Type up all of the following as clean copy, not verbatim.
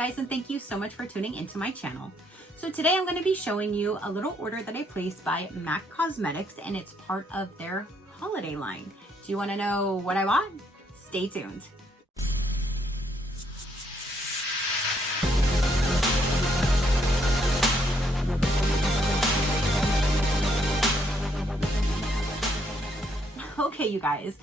guys, and thank you so much for tuning into my channel. So today I'm going to be showing you a little order that I placed by MAC Cosmetics, and it's part of their holiday line. Do you want to know what I bought? Stay tuned. Okay, you guys.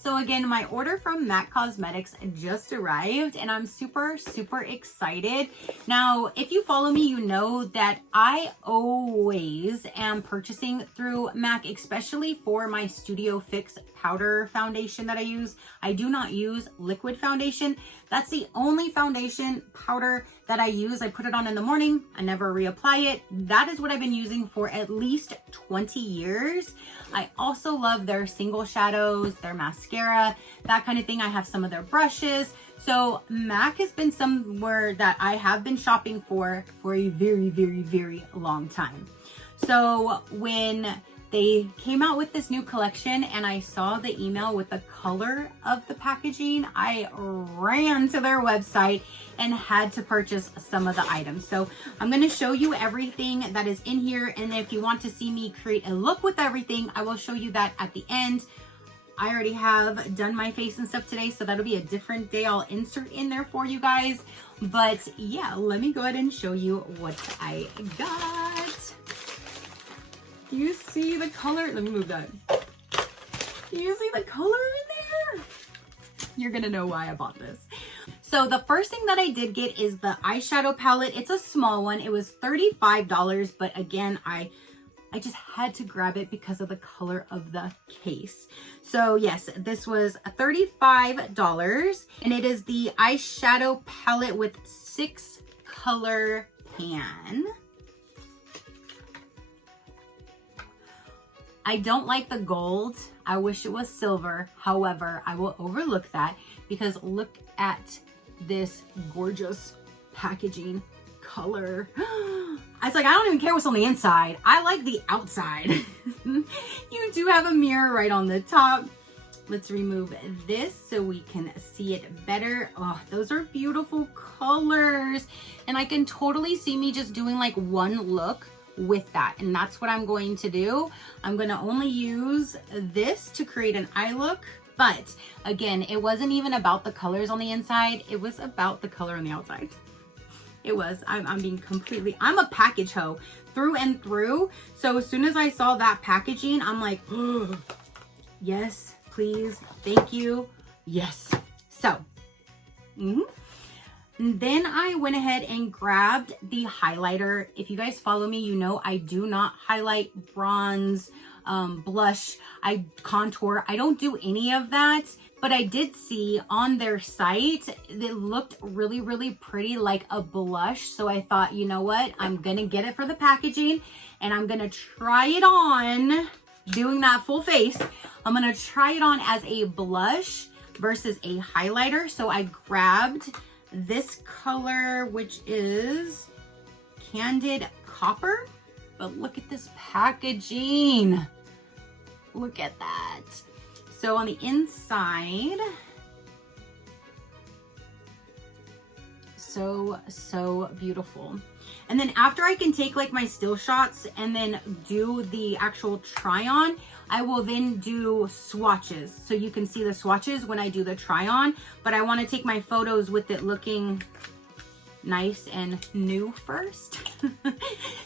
So again, my order from MAC Cosmetics just arrived and I'm super excited. Now, if you follow me, you know that I always am purchasing through MAC, especially for my Studio Fix powder foundation that I use. I do not use liquid foundation. That's the only foundation powder that I use. I put it on in the morning. I never reapply it. That is what I've been using for at least 20 years. I also love their single shadows, their mascara, that kind of thing. I have some of their brushes. So MAC has been somewhere that I have been shopping for a very long time. So when they came out with this new collection and I saw the email with the color of the packaging, I ran to their website and had to purchase some of the items. So I'm going to show you everything that is in here. And if you want to see me create a look with everything, I will show you that at the end. I already have done my face and stuff today, so that'll be a different day I'll insert in there for you guys. But yeah, let me go ahead and show you what I got. Do you see the color? Let me move that. Do you see the color in there? You're gonna know why I bought this. So the first thing that I did get is the eyeshadow palette. It's a small one. It was $35, but again, I just had to grab it because of the color of the case. So yes, this was $35, and it is the eyeshadow palette with 6 color pan. I don't like the gold. I wish it was silver. However, I will overlook that because look at this gorgeous packaging color. I was like, I don't even care what's on the inside. I like the outside. You do have a mirror right on the top. Let's remove this so we can see it better. Oh, those are beautiful colors. And I can totally see me just doing like one look with that, and that's what I'm going to do. I'm going to only use this to create an eye look, but again, it wasn't even about the colors on the inside, it was about the color on the outside. It was. I'm being completely, I'm a package hoe through and through. So as soon as I saw that packaging, I'm like, oh, yes, please, thank you, yes. So and then I went ahead and grabbed the highlighter. If you guys follow me, you know I do not highlight, bronze, blush, I contour. I don't do any of that, but I did see on their site, it looked really pretty like a blush. So I thought, you know what? I'm gonna get it for the packaging and I'm gonna try it on, doing that full face. I'm gonna try it on as a blush versus a highlighter. So I grabbed this color, which is Candid Copper, but look at this packaging. Look at that. So on the inside, so beautiful. And then after I can take like my still shots and then do the actual try on, I will then do swatches. So you can see the swatches when I do the try on, but I want to take my photos with it looking nice and new first.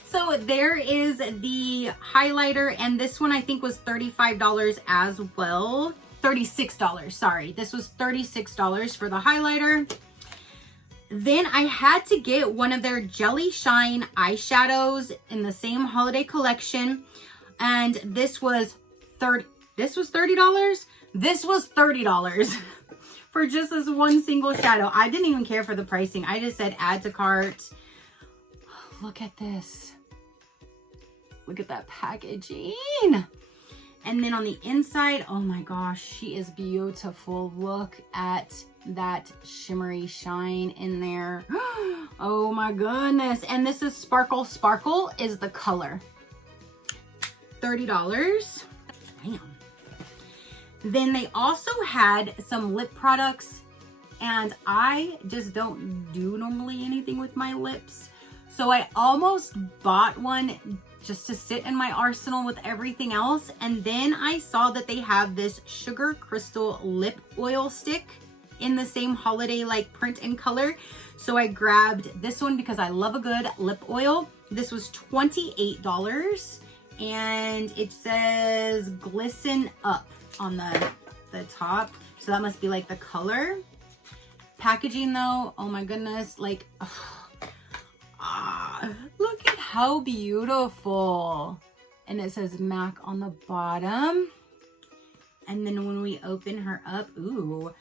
So there is the highlighter, and this one I think was $35 as well. $36, sorry. This was $36 for the highlighter. Then I had to get one of their Jelly Shine eyeshadows in the same holiday collection. And this was $30. This was $30 for just this one single shadow. I didn't even care for the pricing. I just said add to cart. Look at this. Look at that packaging. And then on the inside, oh my gosh, she is beautiful. Look at that shimmery shine in there. Oh my goodness. And this is Sparkle. Sparkle is the color. $30. Damn. Then they also had some lip products and I just don't do normally anything with my lips. So I almost bought one just to sit in my arsenal with everything else. And then I saw that they have this Sugar Crystal lip oil stick in the same holiday like print and color. So I grabbed this one because I love a good lip oil. This was $28 and it says glisten up on the top. So that must be like the color. Packaging though, oh my goodness, like, look at how beautiful. And it says MAC on the bottom. And then when we open her up, ooh,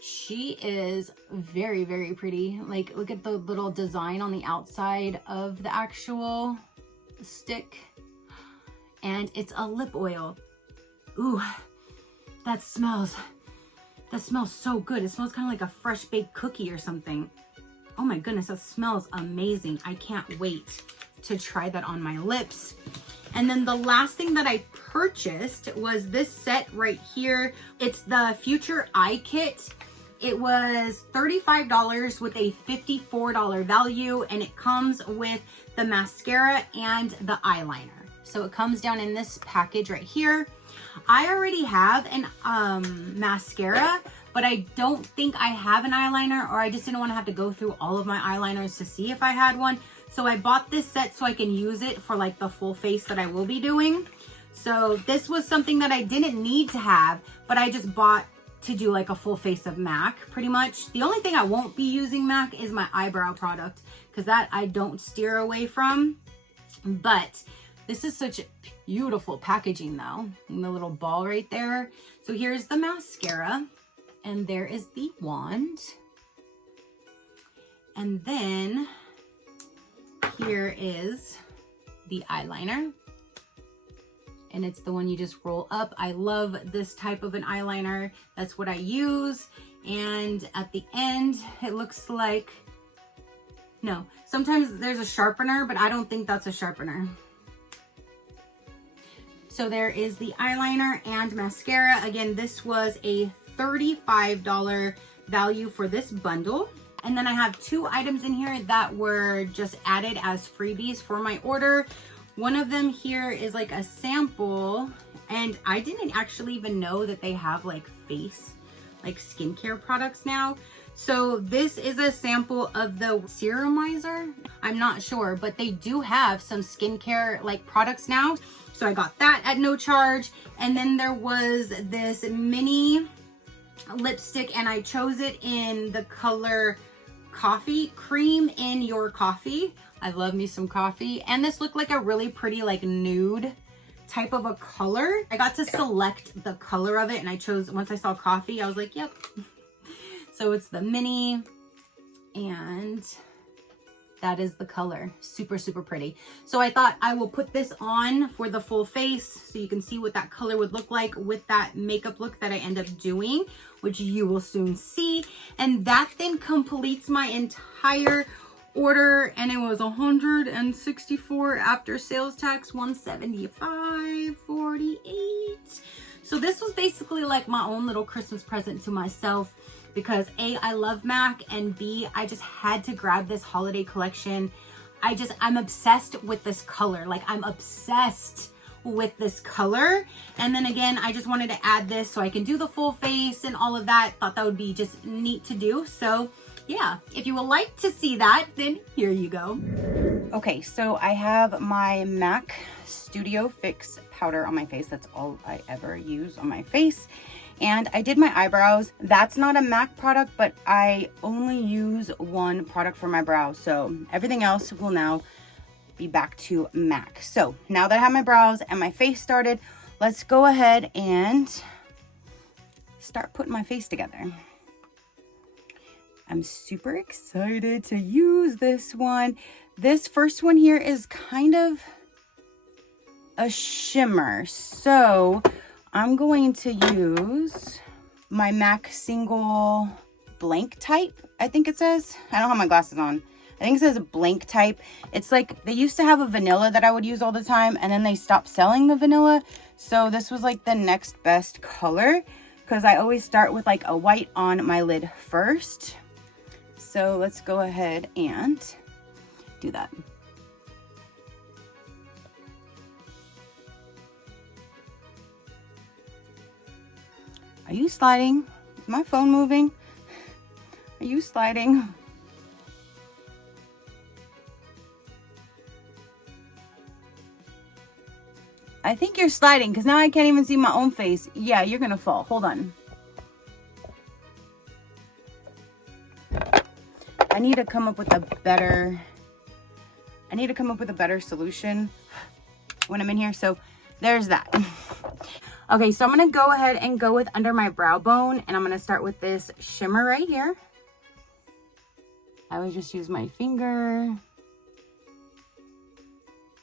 she is very, very pretty. Like, look at the little design on the outside of the actual stick. And it's a lip oil. Ooh, that smells so good. It smells kind of like a fresh baked cookie or something. Oh my goodness, that smells amazing. I can't wait to try that on my lips. And then the last thing that I purchased was this set right here. It's the Future Eye Kit. It was $35 with a $54 value, and it comes with the mascara and the eyeliner. So it comes down in this package right here. I already have an mascara, but I don't think I have an eyeliner, or I just didn't want to have to go through all of my eyeliners to see if I had one. So I bought this set so I can use it for like the full face that I will be doing. So this was something that I didn't need to have, but I just bought to do like a full face of MAC pretty much. The only thing I won't be using MAC is my eyebrow product, because that I don't steer away from. But this is such beautiful packaging though, and the little ball right there. So here's the mascara, and there is the wand. And then here is the eyeliner. And it's the one you just roll up. I love this type of an eyeliner. That's what I use. And at the end, it looks like, no, sometimes there's a sharpener, but I don't think that's a sharpener. So there is the eyeliner and mascara. Again, this was a $35 value for this bundle. And then I have two items in here that were just added as freebies for my order. One of them here is like a sample, and I didn't actually even know that they have like skincare products now. So this is a sample of the serumizer. I'm not sure, but they do have some skincare like products now. So I got that at no charge. And then there was this mini lipstick, and I chose it in the color Coffee, Cream in Your Coffee. I love me some coffee. And this looked like a really pretty like nude type of a color. I got to select the color of it, and I chose, once I saw coffee, I was like, yep. So it's the mini, and that is the color. Super, super pretty. So I thought I will put this on for the full face so you can see what that color would look like with that makeup look that I end up doing, which you will soon see. And that then completes my entire order, and it was $164 after sales tax, $175.48. So this was basically like my own little Christmas present to myself, because A, I love MAC, and B, I just had to grab this holiday collection. I'm obsessed with this color. Like, I'm obsessed with this color. And then again, I just wanted to add this so I can do the full face and all of that. Thought that would be just neat to do. So yeah, if you would like to see that, then here you go. Okay, so I have my MAC Studio Fix powder on my face. That's all I ever use on my face. And I did my eyebrows. That's not a MAC product, but I only use one product for my brows. So everything else will now be back to MAC. So now that I have my brows and my face started, let's go ahead and start putting my face together. I'm super excited to use this one. This first one here is kind of a shimmer. So I'm going to use my MAC single blank type, I think it says. I don't have my glasses on. I think it says a blank type. It's like, they used to have a vanilla that I would use all the time, and then they stopped selling the vanilla. So this was like the next best color. because I always start with like a white on my lid first. So let's go ahead and do that. Are you sliding? Is my phone moving? Are you sliding? I think you're sliding because now I can't even see my own face. Yeah, you're gonna fall. Hold on. I need to come up with a better solution when I'm in here. So there's that. Okay, so I'm gonna go ahead and go with under my brow bone, and I'm gonna start with this shimmer right here. I would just use my finger.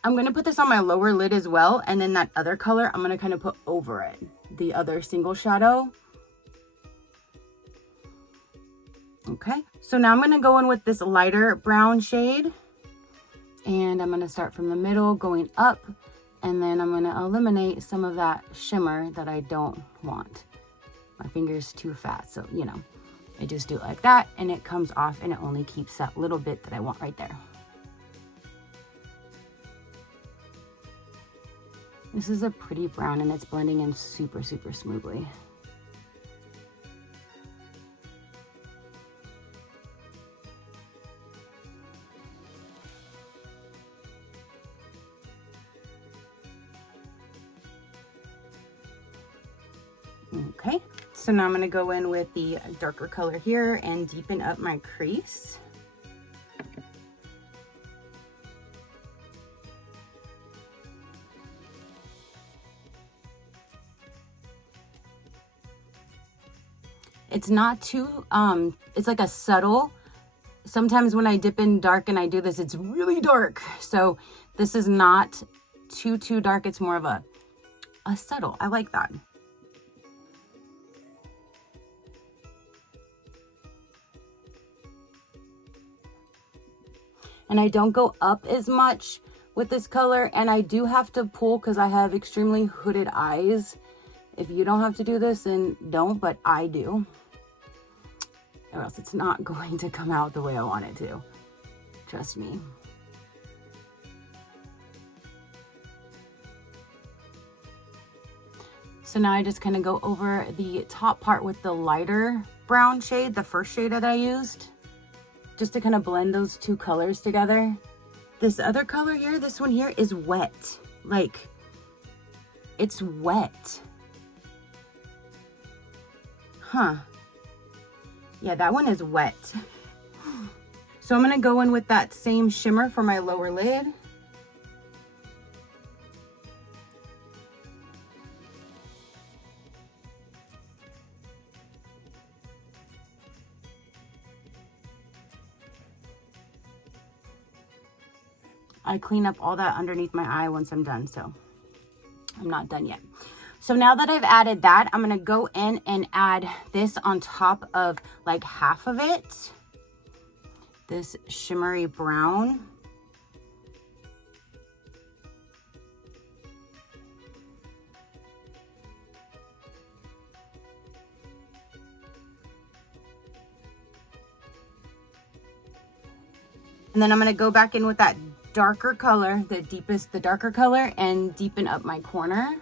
I'm gonna put this on my lower lid as well, and then that other color I'm gonna kind of put over it, the other single shadow. Okay, so now I'm gonna go in with this lighter brown shade, and I'm gonna start from the middle going up, and then I'm gonna eliminate some of that shimmer that I don't want. My finger's too fat, so you know, I just do it like that, and it comes off, and it only keeps that little bit that I want right there. This is a pretty brown, and it's blending in super, super smoothly. Okay, so now I'm gonna go in with the darker color here and deepen up my crease. It's not too, it's like a subtle. Sometimes when I dip in dark and I do this, it's really dark. So this is not too dark. It's more of a subtle. I like that. And I don't go up as much with this color, and I do have to pull because I have extremely hooded eyes. If you don't have to do this, then don't, but I do. Or else it's not going to come out the way I want it to. Trust me. So now I just kind of go over the top part with the lighter brown shade, the first shade that I used, just to kind of blend those two colors together. This other color here, this one here is wet. Like, it's wet. Huh. Yeah, that one is wet. So I'm gonna go in with that same shimmer for my lower lid. I clean up all that underneath my eye once I'm done, so I'm not done yet. So now that I've added that, I'm gonna go in and add this on top of like half of it. This shimmery brown. And then I'm gonna go back in with that darker color, the darker color, and deepen up my corner.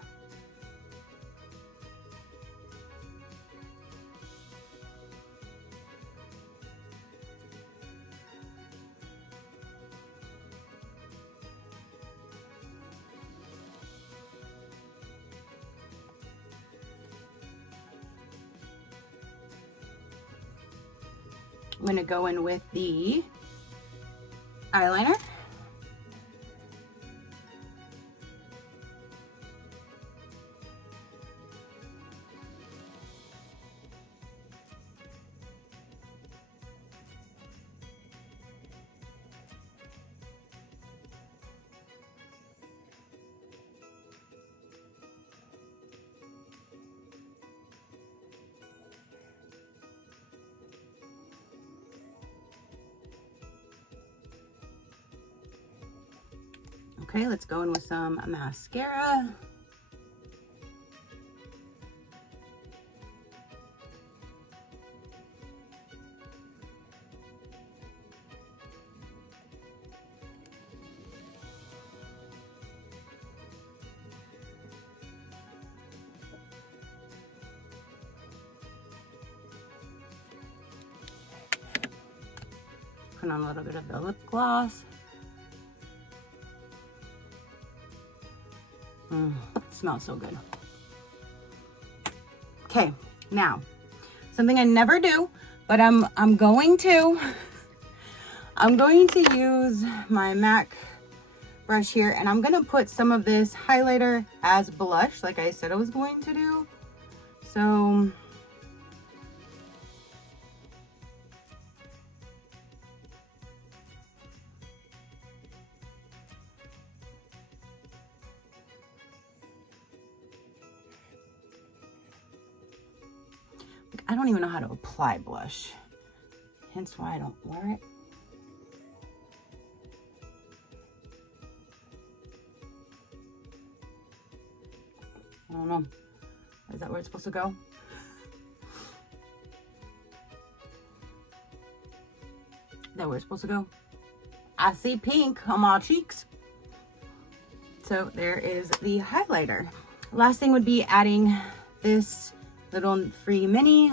I'm gonna go in with the eyeliner. Okay, let's go in with some mascara. put on a little bit of the lip gloss. Smells so good. Okay, now something I never do, but I'm going to use my MAC brush here, and I'm gonna put some of this highlighter as blush, like I said I was going to do. So I don't even know how to apply blush, hence why I don't wear it. I don't know. Is that where it's supposed to go? Is that where it's supposed to go? I see pink on my cheeks. So there is the highlighter. Last thing would be adding this little free mini.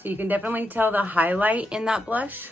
So you can definitely tell the highlight in that blush,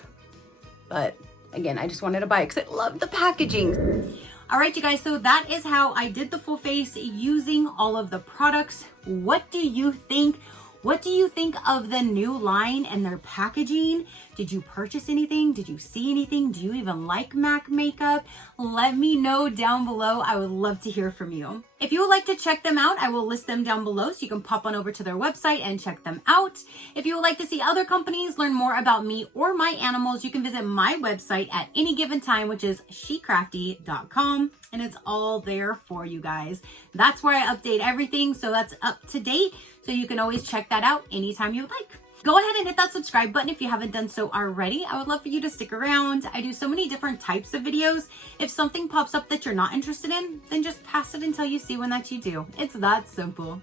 but again, I just wanted to buy it because I love the packaging. All right, you guys, so that is how I did the full face using all of the products. What do you think? What do you think of the new line and their packaging? Did you purchase anything? Did you see anything? Do you even like MAC makeup? Let me know down below. I would love to hear from you. If you would like to check them out, I will list them down below so you can pop on over to their website and check them out. If you would like to see other companies, learn more about me or my animals, you can visit my website at any given time, which is shecrafty.com, and it's all there for you guys. That's where I update everything, so that's up to date. So you can always check that out anytime you would like. Go ahead and hit that subscribe button if you haven't done so already. I would love for you to stick around. I do so many different types of videos. If something pops up that you're not interested in, then just pass it until you see one that you do. It's that simple.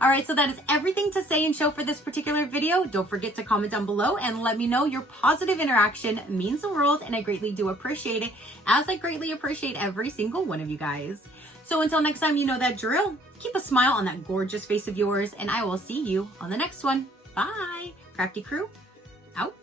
All right, so that is everything to say and show for this particular video. Don't forget to comment down below and let me know. Your positive interaction means the world, and I greatly do appreciate it, as I greatly appreciate every single one of you guys. So until next time, you know that drill. Keep a smile on that gorgeous face of yours, and I will see you on the next one. Bye. Crafty crew, out.